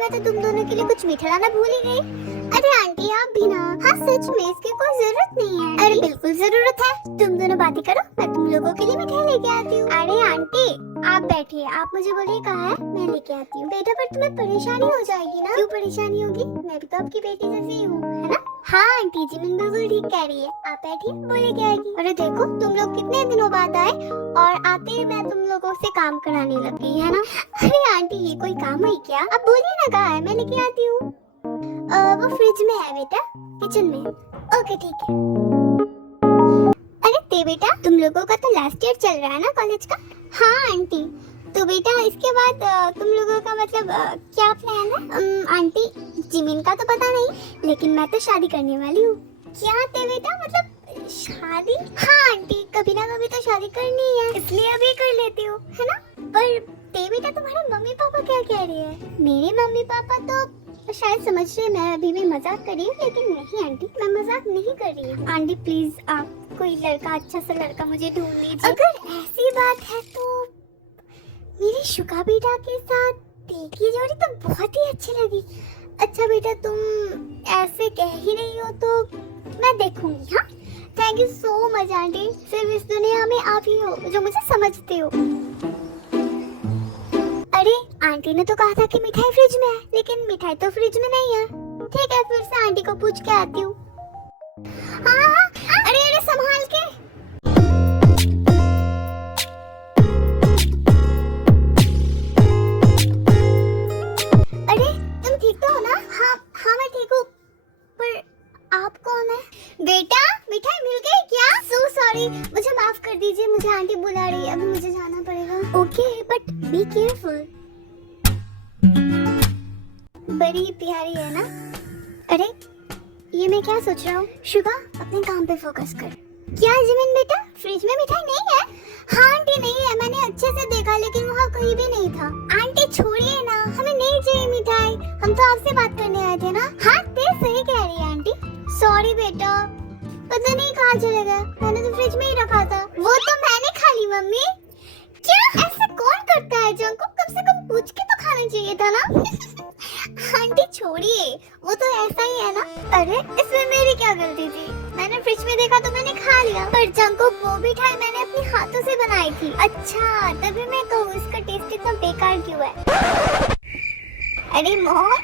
मैं तो तुम दोनों के लिए कुछ मीठा लाना भूल ही गई। अरे आंटी आप भी ना। हाँ सच में इसकी कोई जरूरत नहीं है। अरे बिल्कुल जरूरत है, तुम दोनों बातें करो, मैं तुम लोगों के लिए मिठाई लेके आती हूँ। अरे आंटी आप बैठिए, आप मुझे बोलिए कहाँ है, मैं लेके आती हूँ। बेटा पर तुम्हें परेशानी हो जाएगी ना। क्यों परेशानी होगी, मैं भी तो आपकी बेटी जैसी हूँ, है ना। हाँ आंटी जी मैं बिल्कुल ठीक कह रही है, आप बैठिए, वो लेके आएगी। अरे देखो तुम लोग कितने दिनों बाद आए और आते ही मैं तुम लोगों से काम कराने लग गई, है ना। अरे आंटी ये कोई काम है क्या, अब बोलिए ना कहाँ है, मैं लेके आती हूँ। वो फ्रिज में है बेटा, किचन में। ओके ठीक है। अरे ते बेटा तुम लोगों का तो लास्ट ईयर चल रहा है ना कॉलेज का। हाँ आंटी, तो बेटा इसके बाद तुम लोगों का मतलब क्या प्लान है। आंटी जिमिन का तो पता नहीं, लेकिन मैं तो शादी करने वाली हूँ। क्या ते बेटा मतलब शादी। हाँ आंटी कभी ना कभी तो शादी करनी है, इसलिए अभी कर लेती हूँ, है ना। पर ते बेटा तुम्हारे मम्मी पापा क्या कह रहे हैं। मेरे मम्मी पापा तो शायद समझ रहे मैं अभी भी मजाक कर रही हूँ, लेकिन नहीं आंटी मैं मजाक नहीं कर रही हूँ। आंटी प्लीज आप कोई लड़का, अच्छा सा लड़का मुझे ढूंढ लीजिए। अगर ऐसी बात है तो मेरी शुका बेटा के साथ देखी जोड़ी तो बहुत ही अच्छी लगी। अच्छा बेटा तुम ऐसे कह ही रही हो तो मैं देखूंगी। हाँ thank you so much aunty, सिर्फ इस दुनिया में आप ही हो जो मुझे समझते हो। अरे आंटी ने तो कहा था कि मिठाई फ्रिज में है, लेकिन मिठाई तो फ्रिज में नहीं है। ठीक है फिर से आंटी को पूछ के आती हूँ। हाँ अरे अरे संभाल के। अरे तुम ठीक तो हो ना। हाँ हाँ मैं ठीक हूँ, पर आप कौन है। बेटा मिठाई मिल गई क्या। सो सॉरी, मुझे माफ कर दीजिए, मुझे आंटी बुला रही है, अभी मुझे जाना पड़ेगा। Okay but be careful. बड़ी प्यारी है ना। अरे ये मैं क्या सोच रहा हूँ। शुगा अपने काम पे फोकस कर। क्या जिमिन बेटा फ्रिज में मिठाई नहीं है। हाँ आंटी नहीं है, मैंने अच्छे से देखा लेकिन वहाँ कहीं भी नहीं था। आंटी छोड़िए ना, हमें नहीं चाहिए मिठाई, हम तो आपसे बात करने आए थे ना। हाँ ते सही कह रही है आंटी। सॉरी बेटा, पता नहीं कहाँ चले गए, मैंने तो फ्रिज में ही रखा था। वो तो मैंने खा ली मम्मी। क्या ऐसा कौन करता है जंको, कम से कम पूछ के तो खाना चाहिए था ना। आंटी छोड़िए, वो तो ऐसा ही है ना। अरे इसमें मेरी क्या गलती थी, मैंने फ्रिज में देखा तो मैंने खा लिया। पर जंको वो मिठाई मैंने अपने हाथों से बनाई थी। अच्छा तभी मैं कहूँ इसका टेस्ट इतना बेकार क्यों है। अरे मोहन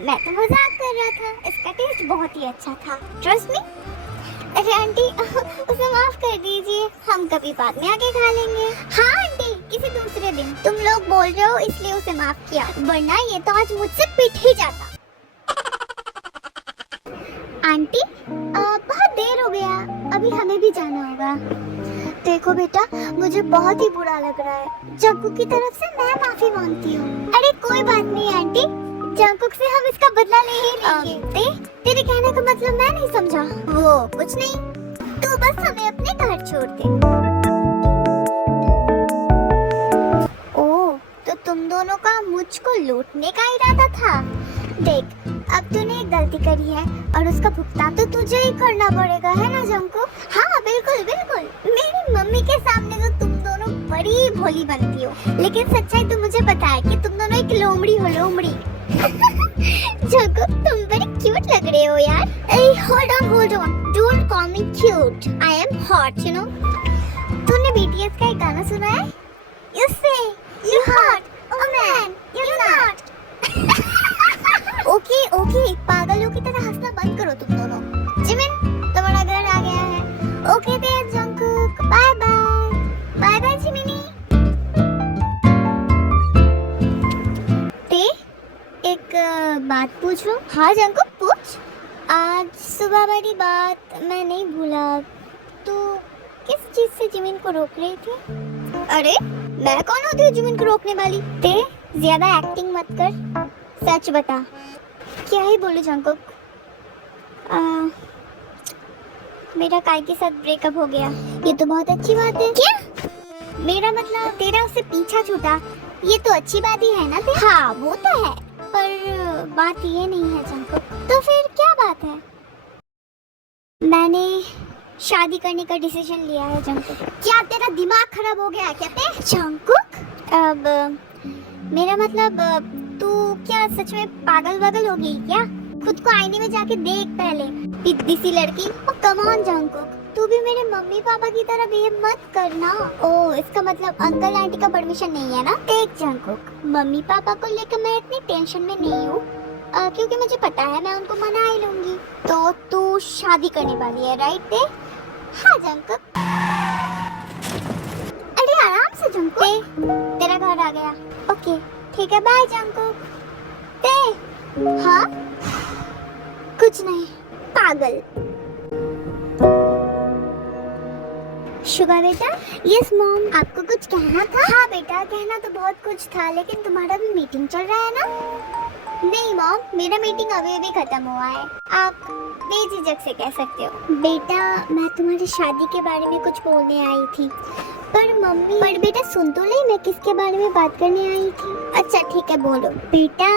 मैं तो मजाक कर रहा था, इसका टेस्ट बहुत ही अच्छा था, ट्रस्ट मी। अरे आंटी उसे माफ कर दीजिए, हम कभी बाद में आके खा लेंगे। हाँ आंटी किसी दूसरे दिन। तुम लोग बोल रहे हो इसलिए उसे माफ किया, वरना ये तो आज मुझसे पिट ही जाता। आंटी बहुत देर हो गया, अभी हमें भी जाना होगा। देखो बेटा मुझे बहुत ही बुरा लग रहा है, जंकुक की तरफ से मैं माफी मांगती हूँ। अरे कोई बात नहीं आंटी, जंकुक से हम इसका बदला ले ही लेंगे। तेरे कहने का मतलब मैं नहीं समझा। वो कुछ नहीं, तू बस हमें अपने घर छोड़ दे। ओह तो तुम दोनों का मुझको लूटने का इरादा था। देख अब तूने एक गलती करी है और उसका भुगतान तो तुझे ही करना पड़ेगा, है ना जंकुक। हाँ बिल्कुल बिल्कुल। मेरी मम्मी के सामने तो तुम दोनों बड़ी भोली बनती हो, लेकिन सच्चाई तो मुझे पता है कि तुम दोनों एक लोमड़ी हो, लोमड़ी। जंकुक तुम बड़ी क्यूट लग रहे हो यार। Hold on, don't call me cute, I am hot you know. तूने बीटीएस का एक गाना सुना है, यू से you hot oh man you not. Okay okay पागलों की तरह हंसना बंद करो तुम दोनों। जिमिन तुम्हारा घर आ गया है। Okay there Jungkook, bye bye. Bye bye जिमिनी। ते एक बात पूछूं। हाँ जंकुक पूछ। आज सुबह वाली बात मैं नहीं भूला, तू किस चीज से जिमिन को रोक रही थी। अरे मैं कौन होती हूँ जिमिन को रोकने वाली। ते ज्यादा एक्टिंग मत कर, सच बता। क्या ही बोलूं जंकुक, मेरा काय के साथ ब्रेकअप हो गया। ये तो बहुत अच्छी बात है। क्या मेरा मतलब तेरा उससे पीछा छूटा, ये तो अच्छी बात ही है ना। हाँ वो तो है, पर बात ये नहीं है जंकुक। तो फिर क्या बात है। मैंने शादी करने का डिसीजन लिया है जंकुक। क्या तेरा दिमाग खराब हो गया क्या पे जंकुक। अब मेरा मतलब तू क्या सच में पागल वागल हो गई क्या? खुद को आईने में जाके देख पहले, पिद्दी सी लड़की। और कम ऑन जंगकुक, तू भी मेरे मम्मी पापा की तरह बिहेव मत करना। ओह, इसका मतलब अंकल आंटी का परमिशन नहीं है ना? देख जंगकुक, मम्मी पापा को लेकर मैं इतनी टेंशन में नहीं हूँ, क्योंकि मुझे पता है मैं उनको मना ही लूंगी। तो तू शादी करने वाली है, राइट? दे हाँ जंगकुक। अरे आराम से जंगकुक, तेरा घर आ गया। ओके ठीक है, बाय जंगकुक। दे हाँ, कुछ नहीं, पागल। शुगा बेटा। यस मॉम, आपको कुछ कहना था? हाँ बेटा, कहना तो बहुत कुछ था, लेकिन तुम्हारा भी मीटिंग चल रहा है ना? नहीं मॉम, मेरा मीटिंग अभी अभी खत्म हुआ है, आप बेझिझक से कह सकते हो। बेटा, मैं तुम्हारी शादी के बारे में कुछ बोलने आई थी। पर मम्मी। पर बेटा सुन तो ले, मैं किसके बारे में बात करने आई थी? अच्छा ठीक है, बोलो। बेटा,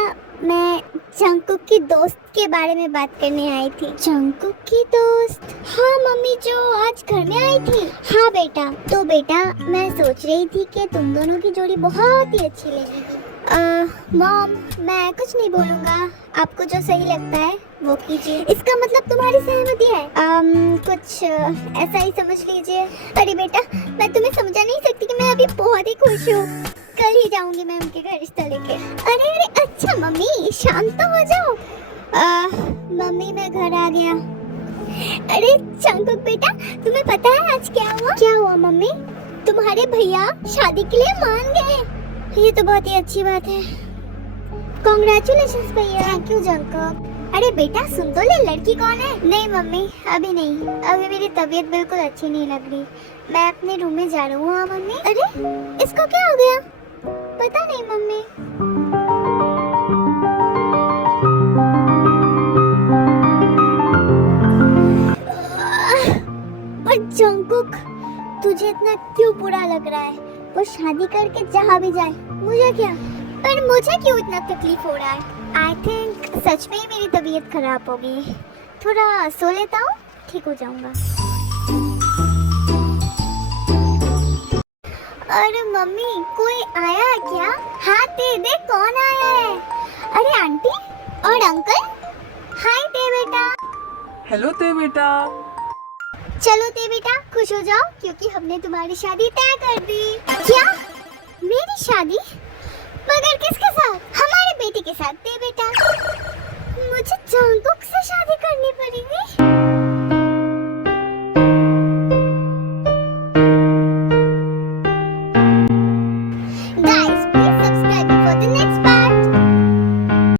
मैं जंगकुक की दोस्त के बारे में बात करने आई थी। जंगकुक की दोस्त? हाँ मम्मी, जो आज घर में आई थी। हाँ बेटा। तो बेटा, मैं सोच रही थी कि तुम दोनों की जोड़ी बहुत ही अच्छी लगेगी। मॉम, मैं कुछ नहीं बोलूँगा, आपको जो सही लगता है वो कीजिए। इसका मतलब तुम्हारी सहमति है? कुछ ऐसा ही समझ लीजिए। अरे बेटा, मैं तुम्हें समझा नहीं सकती कि मैं अभी बहुत ही खुश हूँ। कल ही जाऊंगी मैं उनके घर रिश्ता लेके। अरे अरे, अच्छा मम्मी, शांत तो हो जाओ। मम्मी, मैं घर आ गया। अरे जंगकुक बेटा, तुम्हें पता है आज क्या हुआ? क्या हुआ मम्मी? तुम्हारे भैया शादी के लिए मान गए। ये तो बहुत ही अच्छी बात है। कॉन्ग्रेचुलेशंस भैया। Thank you Jungkook. अरे बेटा सुन तो ले, लड़की कौन है? नहीं मम्मी, अभी नहीं, अभी मेरी तबीयत बिल्कुल अच्छी नहीं लग रही, मैं अपने रूम में जा रही हूँ। हाँ मम्मी। अरे इसको क्या हो गया? पता नहीं मम्मी। पर जंगकुक, तुझे इतना क्यों बुरा लग रहा है? वो शादी करके जहाँ भी जाए, मुझे क्या? पर मुझे क्यों इतना तकलीफ हो रहा है? आई थिंक सच में ही मेरी तबीयत खराब हो गई, थोड़ा सो लेता हूँ, ठीक हो जाऊंगा। अरे मम्मी, कोई आया है क्या? हाँ ते, देख कौन आया है। अरे आंटी और अंकल। हाय ते बेटा। हेलो ते बेटा। चलो ते बेटा, खुश हो जाओ क्योंकि हमने तुम्हारी शादी तय कर दी। क्या? मेरी शादी? मगर किसके साथ? हमारे बेटे के साथ ते बेटा। मुझे जंगकुक से शादी करनी पड़ेगी। गाइस,